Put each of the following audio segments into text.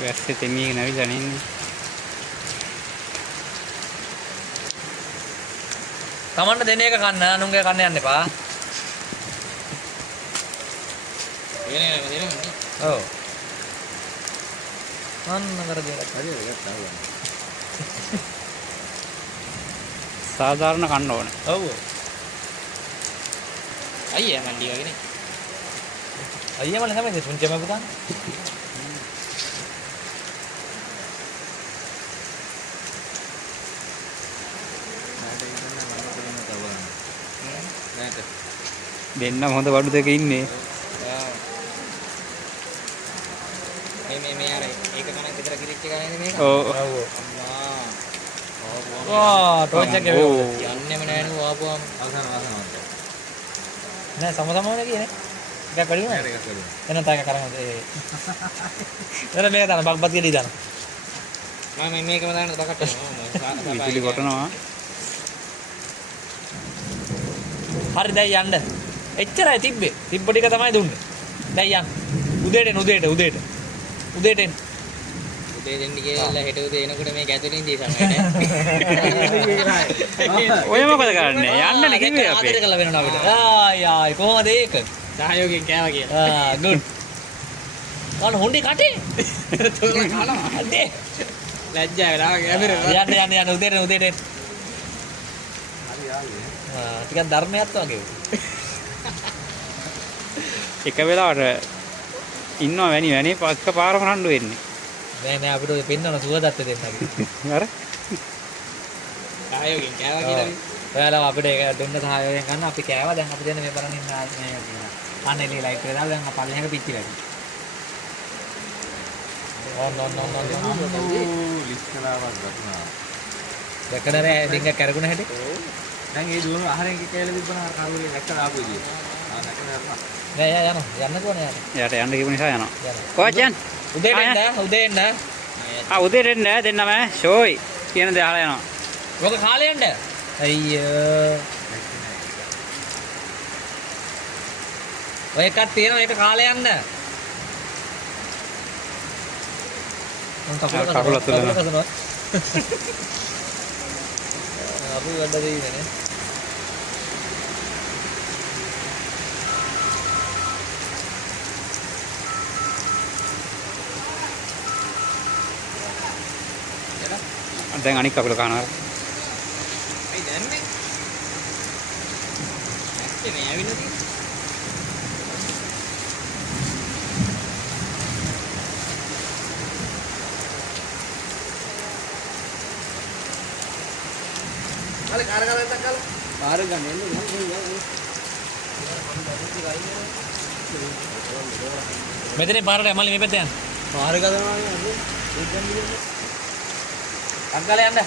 වැස්සේ තෙමීගෙන ඇවිල්ලා නේ. තමන්ට දෙන එක කන්න අනුන්ගේ කන්න යන්න එපා. ඔව්. අන්න කර දෙයක්. සාධාරණ කන්න ඕනේ. ඔව්. අයියා මල්ලි වගේනේ. අයියා මල්ලි තමයි පුංචිම පුතා. දෙන්නම හොඳ වඩු දෙක ඉන්නේ. මේ අර ඒක කනක් විතර කිරිච්ච ගන්නේ මේක. ඔව්. අම්මා. වා ටෝච් එක යන්නෙම නෑ නෝ ආපුවම. නෑ සමසමවනේ කියන්නේ. එකක් වැඩි වුණා. එකක් වැඩි. එන්න තාක කරන් ඒ. එන්න මේක දාන්න බක්බත් ගෙඩි දාන්න. මම මේකම දාන්න බකට. විදුලි කොටනවා. හරි දැන් යන්න. එච්චරයි තිබ්බේ. තිබ්බ ටික තමයි දුන්නේ. දැන් යන්න. උදේට එන්න උදේට. උදේට එන්න. උදේ දෙන්න කියලා හෙට උදේ එනකොට මේක ඇතුලින් දී සමයට. ඔය මොකද කරන්නේ? යන්නනේ කිව්වේ අපි. ආදර කළ වෙනවා අපිට. ආයි කොහොමද ඒක? සහයෝගයෙන් කෑවා කියලා. ගුඩ්. කන හොඳේ කටේ. අඩේ. ලැජ්ජා වෙලා කැමරේ. යන්න උදේට එන්න. හරි ටිකක් ධර්මයක් වගේ. එක වෙලාවට ඉන්නවා වැනි පක්ක පාරම රණ්ඩු වෙන්නේ. නෑ අපිට ඔය පෙන්නන සුවදත්ත දෙන්නගේ. අර සහයෝගයෙන් කෑවා කියලා. ඔයාලා අපිට ඒක දෙන්න සහයෝගයෙන් ගන්න අපි කෑවා දැන් අපි දෙන්න මේ බලන් ඉන්න මේ අනේලි ලයිට් එක දාලා දැන් පල්ලෙහාක පිච්චි වැඩි. ඔන්න ලිස්කලාවක් ගත්තා. දැකනරේ ඩිංග කරගුණ හැටි. දැන් ඒ දුවන ආහාරයෙන් කෑල්ල තිබ්බනම් අර කරුවේ දැක්කලා ආපු විදිය. නැකන නෑ යන්නකෝ නෑ. එයාට යන්න කිව්ව නිසා යනවා. කොච්චන් උදේට එන්න. උදේට එන්න දෙන්නම ෂෝයි කියන දේ අහලා යනවා. ඔක කාලේ යන්න. අයියෝ. ඔය එකක් තියෙනවා ඒක කාලේ යන්න. කකුල තුලනවා. අපි වැඩ දෙන්නේ. දැන් අනික් කකුල කනවා. මේ දැන්නේ. ඇත්තේ මේ ඇවිල්ලා තියෙන්නේ. අර කාර නැත්තම් කාල. කාර ගන්න එන්නේ. මෙතනේ පාරට යමලි මේ පැත්තේ යන්න. කාර ගන්නවා නේ. අංකල යන්න.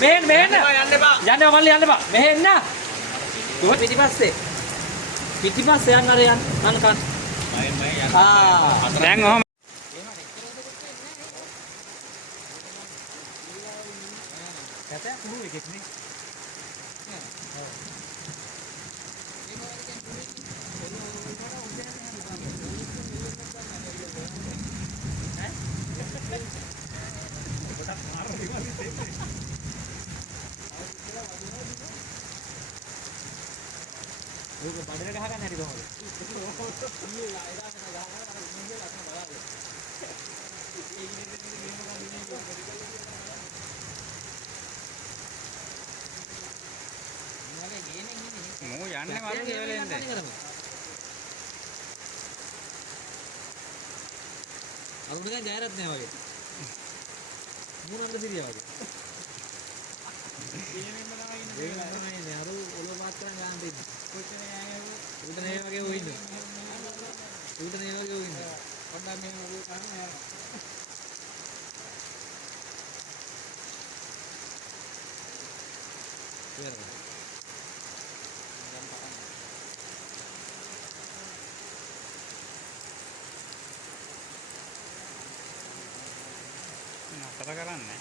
මෙහෙන් යන්න එපා. යන්න මල්ලි යන්න බා. මෙහෙන් එන්න. දුව පිටිපස්සේ. පිටිපස්සේ යන්න අර යන්න. කන්. දැන් ඔහම කැතයක් කුහු එකෙක් නේ. ඒක බඩේට ගහ ගන්න හැටි කොහොමද? මෝ යන්නේ මරු කෙවලෙන්ද? අරුණ දැන් ජයරත් නෑ වගේ. මූණන්ද සිරියා වගේ. ඒක තමයි නේ අරු ඔලුව පාත් කරන් ගන්න දෙන්නේ. උඩ නේ වගේ ඌ ඉන්නේ. උඩ නේ වගේ ඌ ඉන්නේ. පොඩ්ඩක් මේ ඔලුව කරන් යනවා. නතර කරන්නේ.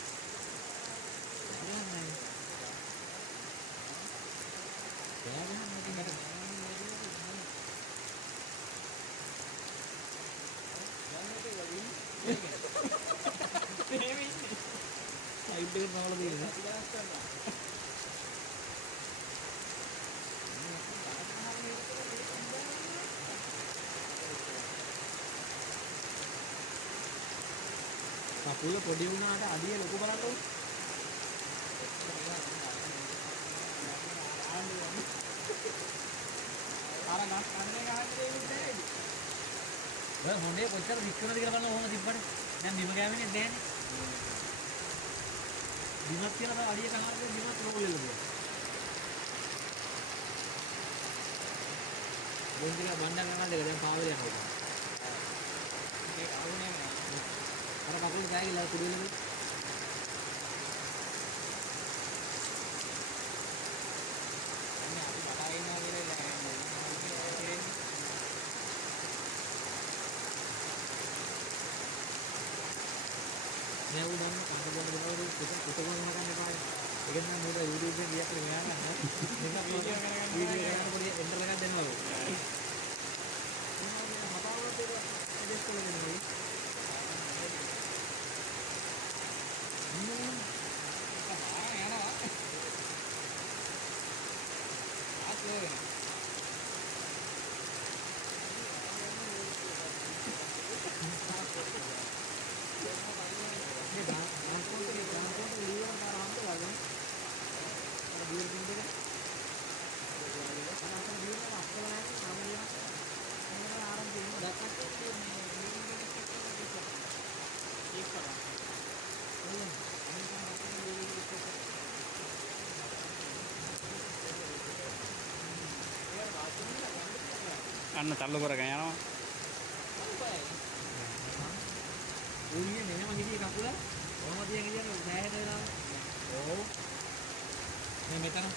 උල පොඩි වුණාට අඩිය ලොකු බලන්න ඕන. අර ගස් කන්නේ ගහන්නේ ඉන්නේ. ඔය මොනේ කොච්චර විශ්කරද කියලා බලන්න ඕන තිබ්බට. දැන් බිම ගෑවෙන්නේ නැහැනේ. බිමත් කියලා තමයි අඩිය කහන්නේ බිමත් රෝල් වෙලා ගියා. බොන්දිලා බණ්ඩා කරන දෙක දැන් පාවල යනවා. ඒක ආවුනේ නෑ. අර කකුල ගෑගිලා කුඩු වෙලද? අන්නේ අපි කතා ඉන්නවා කියලා නෑ උන් දන්න කන්න බොන්න දෙනවලු පුතගම හදන්න එපා. ඒක නම් මොකද YouTube එකේ ගියක් කරගෙන යන්න. මේක වීඩියෝ කරගෙන පොඩි එන්ටර් එකක් දෙන්නවලු. මතාවලට ඒක ඇඩ්ජස්ට් කරලා දෙනවා. අන්න තල්ලු කරගෙන යනවා. ඌන්නේ මෙහෙම ගිහින් කකුල කොහොමද තියන් ඉන්නේ සෑහෙන වෙලාවක්. ඔව්. මේ මෙතන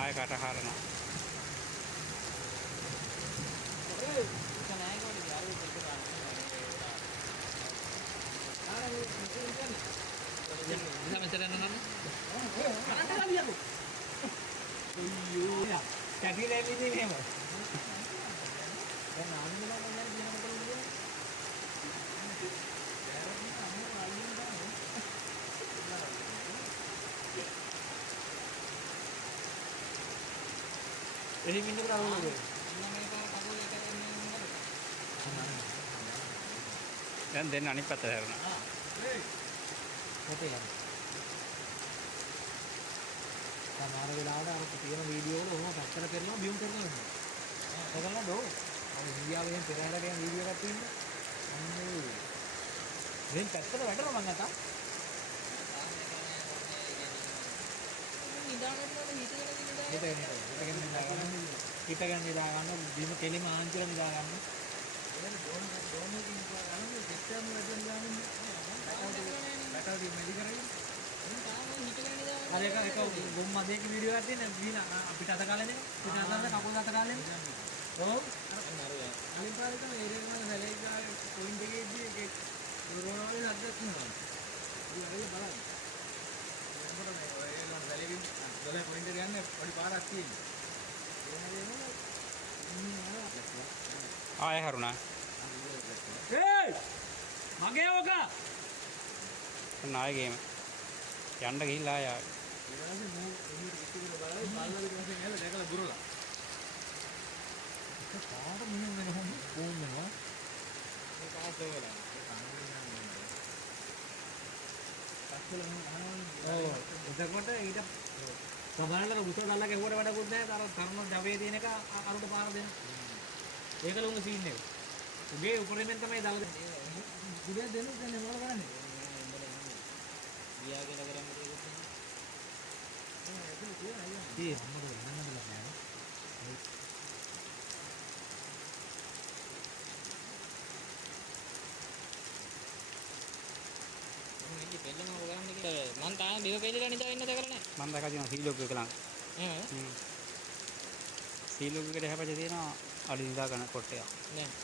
ආය කට හරනවා. bisa mencari anak-anak? Mana lagi aku? Iya, jadi lem ini memang. Dan namun kita mau nyari gimana kalau begini? Daerahnya kamu lagi kamu. Ini minum berapa dulu? දැන් දෙන්න අනිත් පැත්තට හැරුණා. කොටේ යන්න. සමහර වෙලාවට අර තියෙන වීඩියෝ වල ඔහොම පැත්තට කරනවා බියුම් කරනවා. ඔයගොල්ලෝ දෝ. අර ඉන්දියාවේ පෙරහැරට යන වීඩියෝ එකක් තියෙනවා. අන්නේ. දැන් පැත්තට වැටෙනවා මං අත. හිතගෙන නිදා ගන්න බිම කෙලිම ආන්චිලා නිදා ගන්න. අර එක ගොම් මදේක වීඩියෝ එකක් තියෙන දීන අපිට අත කාලේ නේ පිට අතට කකුල් අත කාලේ ඔව් අනිත් පාරේ තමයි ඒරෙන්න සැලේ ගානේ පොයින්ට් එකේදී ඒක රෝනාල්ඩෝ හදලා තියෙනවා ඉතින් අර බලන්න මොකද මේ ඔය ඒලොන් සැලේකින් 12 පොයින්ට් එක ගන්න පොඩි පාරක් තියෙනවා ආය හැරුණා. ඒ මගේ ඕක ඔන්න ආයෙ ගේම. යන්න ගිහිල්ලා ආය ආවේ. ඊළඟට මූ එන්නේ කිසිම බලයි බල්ලගේ වශයෙන් ඇවිල්ලා දැකලා දුරලා. ඒක කාට මුණ වෙනවද කොහොම වෙනවා? මේ පාස් වෙලා. ඔව් එතකොට ඊට සමහරවල් උස දැල්ලා ගැහුවට වැඩකුත් නැහැ. අර තරුණ ජවයේ තියෙන එක අරුට පාර දෙන්න. ඒකල උණු සීන් එක. උගේ උපරිමෙන් තමයි දාලා උගේ දෙන්න දැන් මොකද කරන්නේ? ගියා කියලා කරන්නේ ඒක. ඒ අම්මද නන්නද නැහැ. මේක පෙන්නම කරන්නේ කියලා මං තාම බිම පෙන්නලා නිදා ඉන්න දැකලා නැහැ. මම දැකලා තියෙනවා සීලෝක එක ළඟ. එහෙමද? සීලෝක එකට හැපැච්ච තියෙනවා අලි නිදා ගන්න කොට්ටයක්. නෑ.